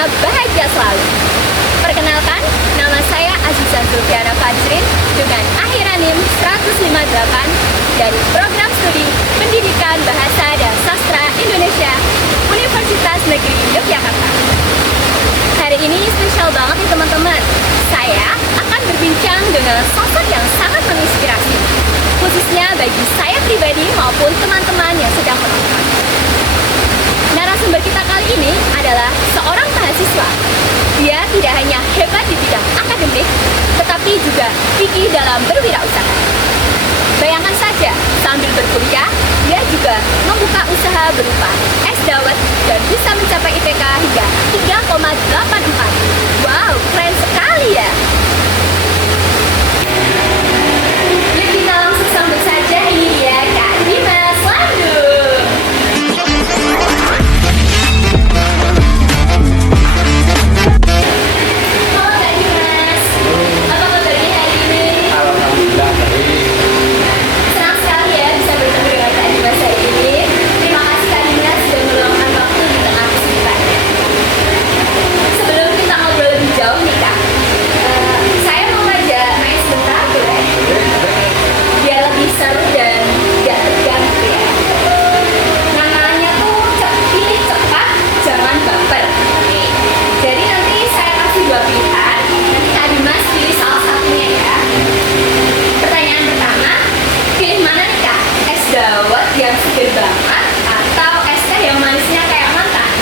hidupnya bahagia selalu. Perkenalkan, nama saya Azizah Zulfiana Fajrin dengan akhiran NIM 158 dari Program Studi Pendidikan Bahasa dan Sastra Indonesia Universitas Negeri Yogyakarta. Hari ini spesial banget nih teman-teman. Saya akan berbincang dengan sosok yang sangat menginspirasi, khususnya bagi saya pribadi maupun teman-teman yang sedang menonton. Narasumber kita kali ini adalah seorang mahasiswa. Dia tidak hanya hebat di bidang akademik, tetapi juga gigih dalam berwirausaha. Bayangkan saja, sambil berkuliah, dia juga membuka usaha berupa es dawet dan bisa mencapai IPK hingga 3,84. Wow, keren sekali ya! Yuk kita langsung sambut saja, ini dia Kak Dimas Landung. Halo Kak Dimas, apa kabarnya hari ini? Alhamdulillah baik. Senang sekali ya bisa bertemu dengan Kak Dimas hari ini. Terima kasih Kak Dimas sudah meluangkan waktu di tengah kesibukannya. Sebelum kita ngobrol lebih jauh nih Kak, saya mau ngajak main sebentar boleh? Biar lebih seru dan gak tegang gitu ya. Namanya tuh pilih cepat, jangan baper. Oke. Jadi nanti saya kasih dua pilihan. Nanti Kak Dimas pilih salah satunya ya. Pertanyaan pertama, pilih mana nih Kak? Es dawet yang seger banget atau es teh yang manisnya kayak mantan?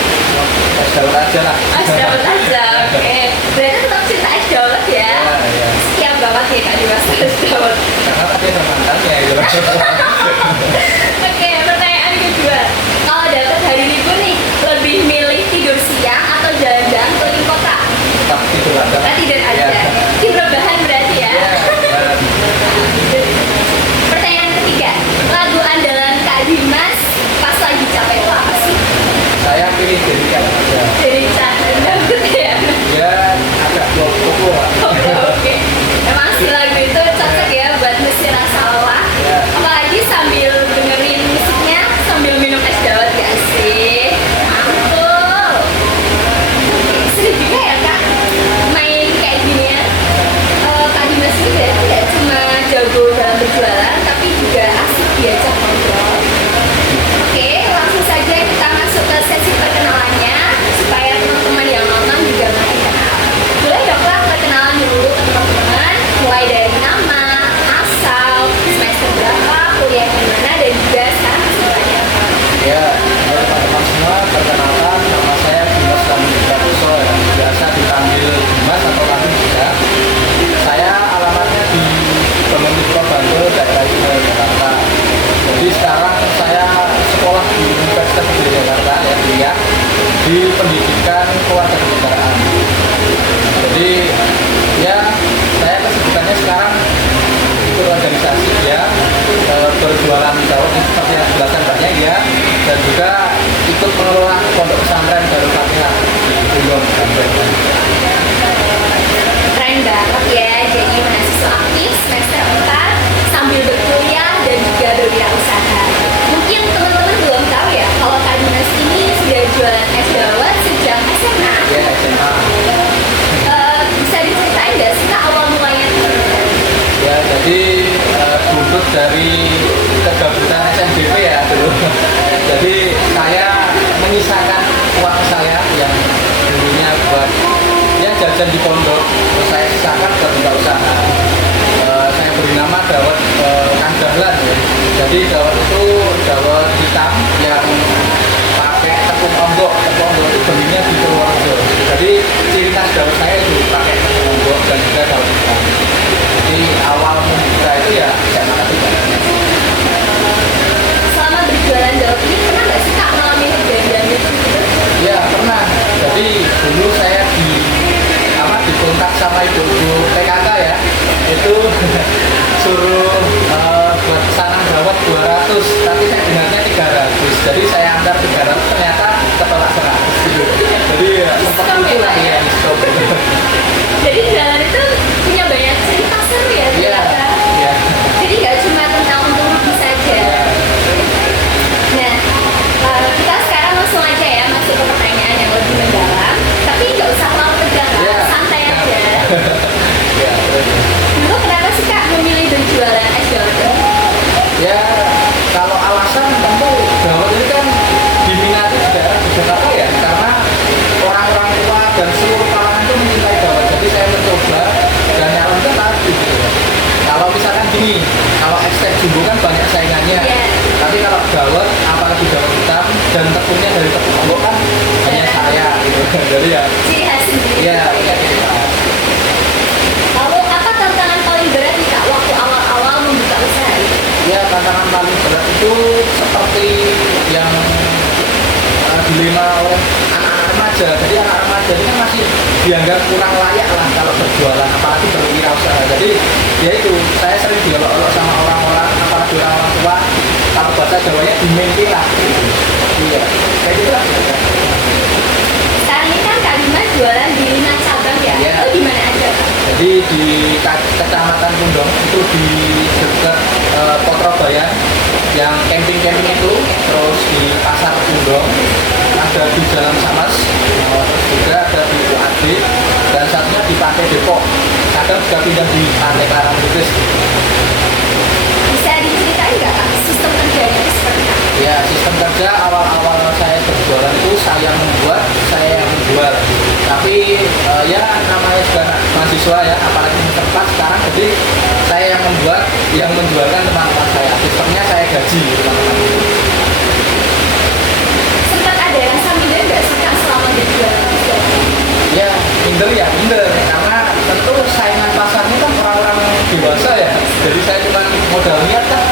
Es dawet aja lah. Es dawet aja, oke. Berarti tetap cinta es dawet ya? Ya. Siap banget nih Kak Dimas es dawet. Karena tadi ada mantannya gitu. Oke, pertanyaan kedua. Kalau dapat hari libur nih, lebih milih tidur siang atau jalan-jalan keliling kota? Tetap tidur aja. Tidur aja. Ya. Tim rebahan berarti ya? Ya. Pertanyaan ketiga. Lagu andalan Kak Dimas pas lagi capek itu apa sih? Saya pilih dirikan aja. Dari Chandra Dangdut ya? Ya agak pokok lah. Oke. Emang sih lagu itu cocok ya buat ngisi rasa lelah. Ya. Apalagi sambil dengerin musiknya sambil minum es dawet gak sih? Mantul. Seru juga ya Kak main kayak gini ya. Kak Dimas ini berarti gak cuma jago dalam berjualan, tapi juga asik diajak ngobrol. Oke, langsung saja kita masuk ke sesi perkenalannya supaya teman-teman yang nonton juga makin kenal. Boleh dong Kak perkenalan dulu ke teman-teman, mulai dari nama, asal, semester berapa, kuliah di mana, dan juga sekarang kesibukannya apa. Ya, halo teman-teman semua, perkenalkan nama saya Dimas Landung Prakoso ya. Biasa dipanggil Dimas atau Landung juga. Saya alamatnya di Bangun Mikro Bantul, daerah Istimewa Jakarta. Jadi sekarang saya sekolah di Universitas Negeri Jakarta ya, kuliah di pendidikan kewarganegaraan. Jadi ya saya kesibukannya sekarang ikut organisasi ya, berjualan dawet seperti yang dijelaskan banyak ya, dan juga ikut mengelola pondok pesantren Darul Fatihah di Gunung Banten. Keren banget ya, jadi mahasiswa aktif semester 4 sambil berkuliah dan juga berwirausaha. Mungkin teman-teman belum tahu ya, kalau Kak Dimas ini sudah jualan es dawet sejak SMA. Ya SMA. Bisa diceritain nggak sih Kak awal mulanya tuh? Ya jadi buntut dari kegabutan SNBP ya dulu. Jadi saya menyisakan uang saya yang dulunya buat ya jajan di pondok, terus saya sisakan buat buka usaha. Saya beri nama dawet Kang Dahlan ya. Jadi dawet itu dawet hitam yang pakai tepung onggok. Tepung onggok itu belinya di Purworejo. Jadi ciri khas dawet saya itu pakai tepung onggok dan juga dawet hitam. Jadi awal membuka itu ya saya makan tidak. Selama berjualan dawet ini pernah nggak sih Kak ngalamin kejadian gitu? Ya pernah. Jadi dulu saya dikontak sama ibu-ibu PKK ya, itu suruh buat pesanan dawet 200, tapi saya dengarnya 300. Jadi saya antar 300, ternyata ketolak 100 gitu. Jadi ya sempat itu lah ya di stop. Jadi jualan itu punya banyak cerita seru ya ternyata. Iya. Jadi nggak cuma tentang untung rugi saja. Nah, kita sekarang langsung aja ya masuk ke pertanyaan yang lebih mendalam. Tapi dawet, apalagi dawet hitam, dan tepungnya dari tepung lombok kan hanya saya gitu. Jadi ya, Ciri khas sendiri. iya punya ciri khas. Lalu apa tantangan paling berat nih Kak waktu awal-awal membuka usaha ini? Ya tantangan paling berat itu seperti yang dilema oleh anak-anak remaja. Jadi anak remaja ini kan masih dianggap kurang layak lah kalau berjualan, apalagi berwirausaha. Jadi ya itu, saya sering diolok-olok sama orang-orang, apalagi orang-orang tua, kalau bahasa Jawanya dimimpi lah. Iya, kayak gitu lah. Sekarang ini kan Kak Dimas jualan di 5 cabang ya? Iya. Itu di mana aja Kak? Jadi di Kecamatan Pundong itu di dekat Potrobaya yang camping-camping itu, terus di Pasar Pundong, ada di Jalan Samas, terus juga ada di UAD, dan satunya di Pantai Depok. Kadang juga pindah di Pantai Karangtengah. Bisa diceritain nggak Kak sistem kerjanya itu seperti apa? Ya, sistem kerja awal-awal saya berjualan itu saya membuat, saya yang menjual. Tapi ya namanya juga anak mahasiswa ya, apalagi tempat sekarang, jadi saya yang membuat, yang menjualkan teman-teman saya. Sistemnya saya gaji teman-teman. Sempat ada rasa minder nggak sih Kak selama berjualan itu? Ya, minder ya, minder. Karena tentu saingan pasarnya kan orang-orang dewasa ya. Jadi saya cuma modal niat kan.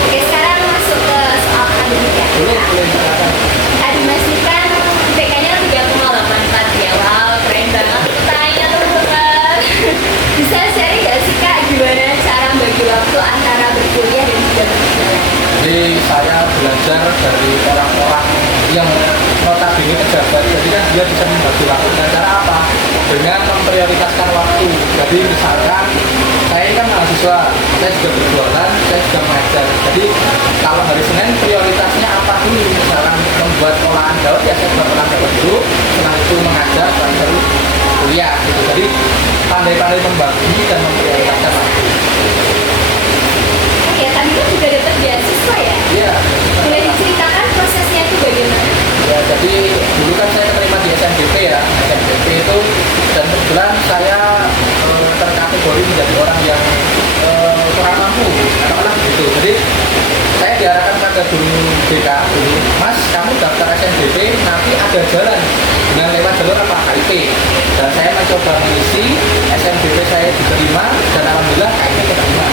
Oke, sekarang masuk ke soal akademik ya. Boleh silakan. Kak Dimas ini kan IPK-nya 3,84 ya. Wow, keren banget. Tanya teman-teman. Bisa sharing nggak sih Kak gimana cara bagi waktu antara berkuliah dan juga berjualan? Jadi saya belajar dari orang-orang yang notabene pejabat, jadi kan dia bisa membagi waktu dengan cara apa? Dengan memprioritaskan waktu. Jadi misalkan saya ini kan mahasiswa, saya juga berjualan, saya juga mengajar. Jadi kalau hari Senin prioritasnya apa dulu? Misalkan membuat olahan dawet, ya saya buat olahan dawet dulu, setelah itu mengajar, setelah itu kuliah gitu. Jadi pandai-pandai membagi dan memprioritaskan waktu. Oke, tadi kan juga dapat beasiswa ya? Iya. Boleh diceritakan prosesnya itu bagaimana? Ya, jadi dulu kan saya terima di SMDP ya. SMDP itu, dan kebetulan saya terkategori menjadi orang yang kurang mampu, katakanlah begitu. Jadi saya diarahkan pada guru BK dulu, Mas, kamu daftar SMDP, nanti ada jalan dengan lewat jalur apa? KIP. Dan saya mencoba mengisi, SMDP saya diterima, dan alhamdulillah KIP keterima.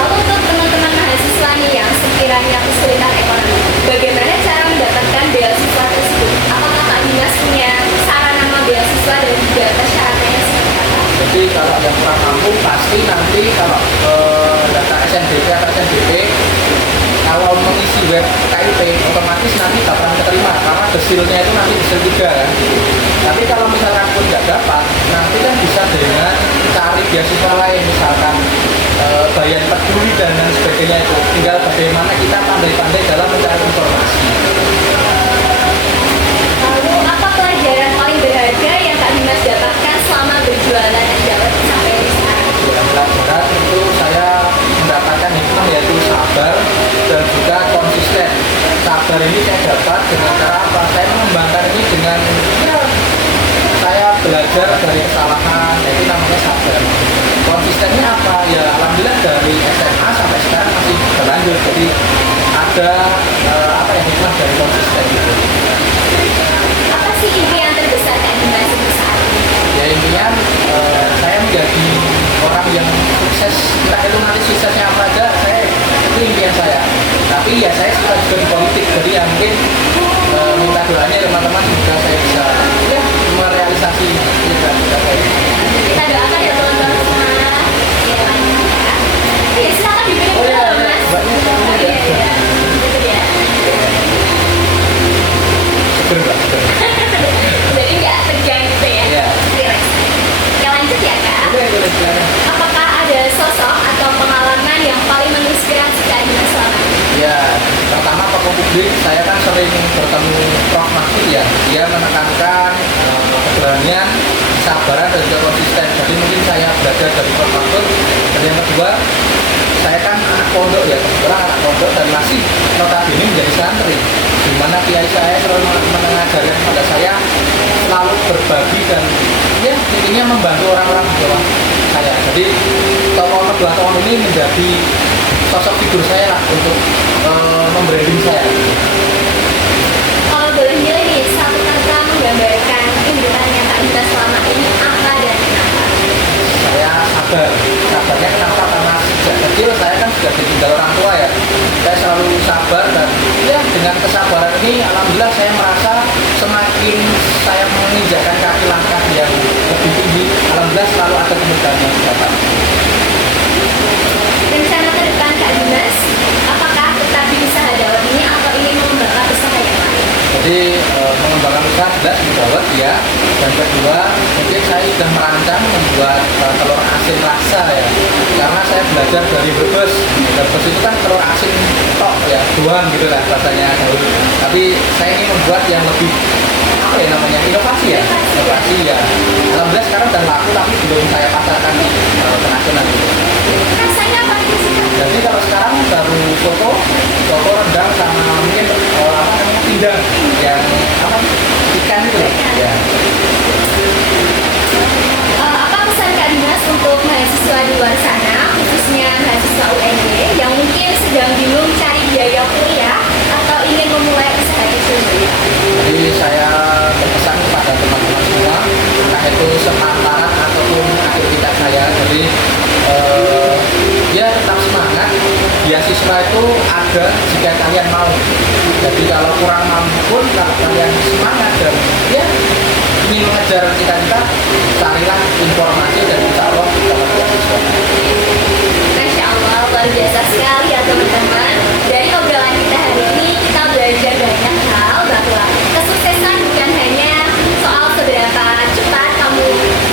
Lalu untuk teman-teman mahasiswa nih yang sekiranya kesulitan ekonomi, bagaimana cara mendapatkan beasiswa tersebut? Apakah Kak Dimas punya saran nama beasiswa dan juga persyaratannya seperti apa? Jadi kalau yang kurang mampu pasti nanti kalau data SNBP atau SNBP, kalau mengisi web KIP otomatis nanti bakalan keterima karena desilnya itu nanti desil 3 kan. Tapi kalau misalkan pun nggak dapat, nanti kan bisa dengan cari beasiswa lain, misalkan bayan peduli dan lain sebagainya itu. Tinggal bagaimana kita pandai-pandai dalam mencari informasi. Lalu apa pelajaran paling berharga yang Kak Dimas dapatkan selama berjualan es dawet sampai sekarang? Ya, pelajaran itu saya mendapatkan hikmah yaitu sabar dan juga konsisten. Sabar ini saya dapat dengan cara apa? Saya mengembangkan ini dengan ya, saya belajar dari kesalahan, itu namanya sabar. Konsistennya apa? Ya alhamdulillah dari SMA sampai sekarang masih berlanjut. Jadi ada apa ya, hikmah dari konsisten itu. Apa sih impian terbesar Kak Dimas untuk saat ini? Ya intinya saya menjadi orang yang sukses, entah itu nanti suksesnya apa aja, itu impian saya. Tapi ya saya suka juga di politik, jadi ya mungkin minta doanya teman-teman semoga saya bisa ya merealisasi cita-cita saya. Kita doakan ya teman-teman semua. Ya, lancar. Ya, silakan dipilih Oh, dulu iya, Mas. banyak sekali ya. Iya, iya. Gitu ya. Seger Mbak, seger. Jadi nggak tegang gitu ya? Iya. Relax. Oke, lanjut ya Kak. Boleh silakan. Apakah ada sosok atau pengalaman yang paling menginspirasi Kak Dimas selama ini? Ya, pertama tokoh publik, saya kan sering bertemu Prof. Mahfud ya. Dia menekankan keberanian, kesabaran dan juga konsisten. Jadi mungkin saya belajar dari Prof. Mahfud. Dan yang kedua, saya kan anak pondok ya, kebetulan anak pondok dan masih notabene menjadi santri. Di mana kiai saya selalu mengajarkan kepada saya selalu berbagi dan ya intinya membantu orang-orang di bawah saya. Jadi tokoh kedua tokoh ini menjadi sosok figur saya lah untuk membranding saya. Kalau boleh milih nih, satu kata menggambarkan kehidupannya Kak Dimas selama ini apa dan kenapa? Saya sabar. Sabarnya kenapa? Karena sejak kecil saya kan sudah ditinggal orang tua ya. Saya selalu sabar dan ya dengan kesabaran ini alhamdulillah saya merasa semakin saya menginjakkan kaki langkah yang lebih tinggi, alhamdulillah selalu ada kemudahan yang datang. Rencana ke depan Kak Dimas, apakah tetap di usaha dawet ini atau ingin mengembangkan usaha yang lain? Jadi mengembangkan usaha jelas di dawet ya. Dan kedua, mungkin saya sudah merancang membuat telur asin rasa ya. Karena saya belajar dari Brebes. Brebes itu kan telur asin tok ya, doang gitu lah rasanya dahulu. Tapi saya ingin membuat yang lebih apa ya namanya, inovasi ya. Inovasi ya. Alhamdulillah sekarang udah laku tapi belum saya pasarkan ke nasional gitu. Rasanya apa sih Kak? Jadi kalau sekarang baru soto rendang sama mungkin apa namanya pindang yang apa ikan itu ya. Apa pesan Kak Dimas untuk mahasiswa di luar sana, khususnya mahasiswa UNY yang mungkin sedang bingung cari biaya kuliah atau ingin memulai usaha kecil beliau? Jadi saya berpesan kepada teman-teman semua, entah itu sepantaran ataupun adik tingkat saya. Jadi ya tetap semangat. Beasiswa itu ada jika kalian mau. Jadi kalau kurang mampu pun, kalau kalian semangat dan ya ingin mengejar cita-cita, carilah informasi dan insya Allah dapat beasiswa. Masya Allah, luar biasa sekali ya teman-teman. Dari obrolan kita hari ini, kita belajar banyak hal bahwa kesuksesan bukan hanya soal seberapa cepat kamu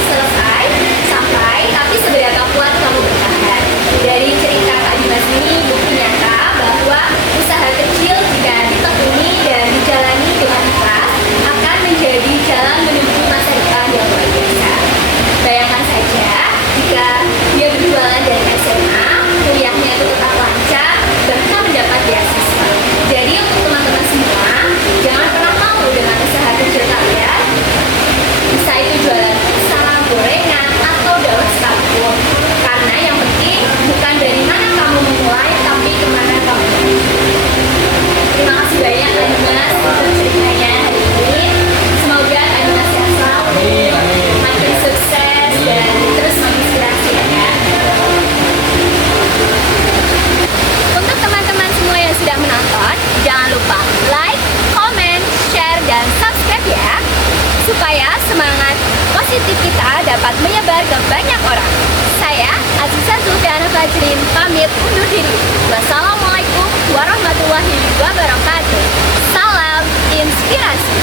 selesai sampai, tapi seberapa kuat kamu bertahan. Dari cerita Kak Dimas ini bukti nyata bahwa usaha kecil jika ditekuni dan dijalani dengan ikhlas akan menjadi jalan menuju masa depan yang luar biasa. Bayangkan saja jika dia berjualan dari SMA, kuliahnya itu tetap lancar, bahkan mendapat beasiswa. Jadi untuk teman-teman semua, jangan pernah malu dengan usaha kecil kalian. Bisa itu jualan pisang, gorengan, atau dawet sekalipun. Karena yang penting bukan dari mana kamu memulai, tapi kemana kamu menuju. Terima kasih banyak Kak Dimas untuk ceritanya hari ini. Semoga Kak Dimas sehat selalu, makin sukses dan terus menginspirasi ya Kak. Untuk teman-teman semua yang sudah menonton, jangan lupa like, comment, share, dan subscribe ya, supaya semangat positif kita dapat menyebar ke banyak orang. Saya Azizah Zulfiana Fajrin pamit undur diri. Wassalamualaikum warahmatullahi wabarakatuh. Salam inspirasi.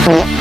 Cool.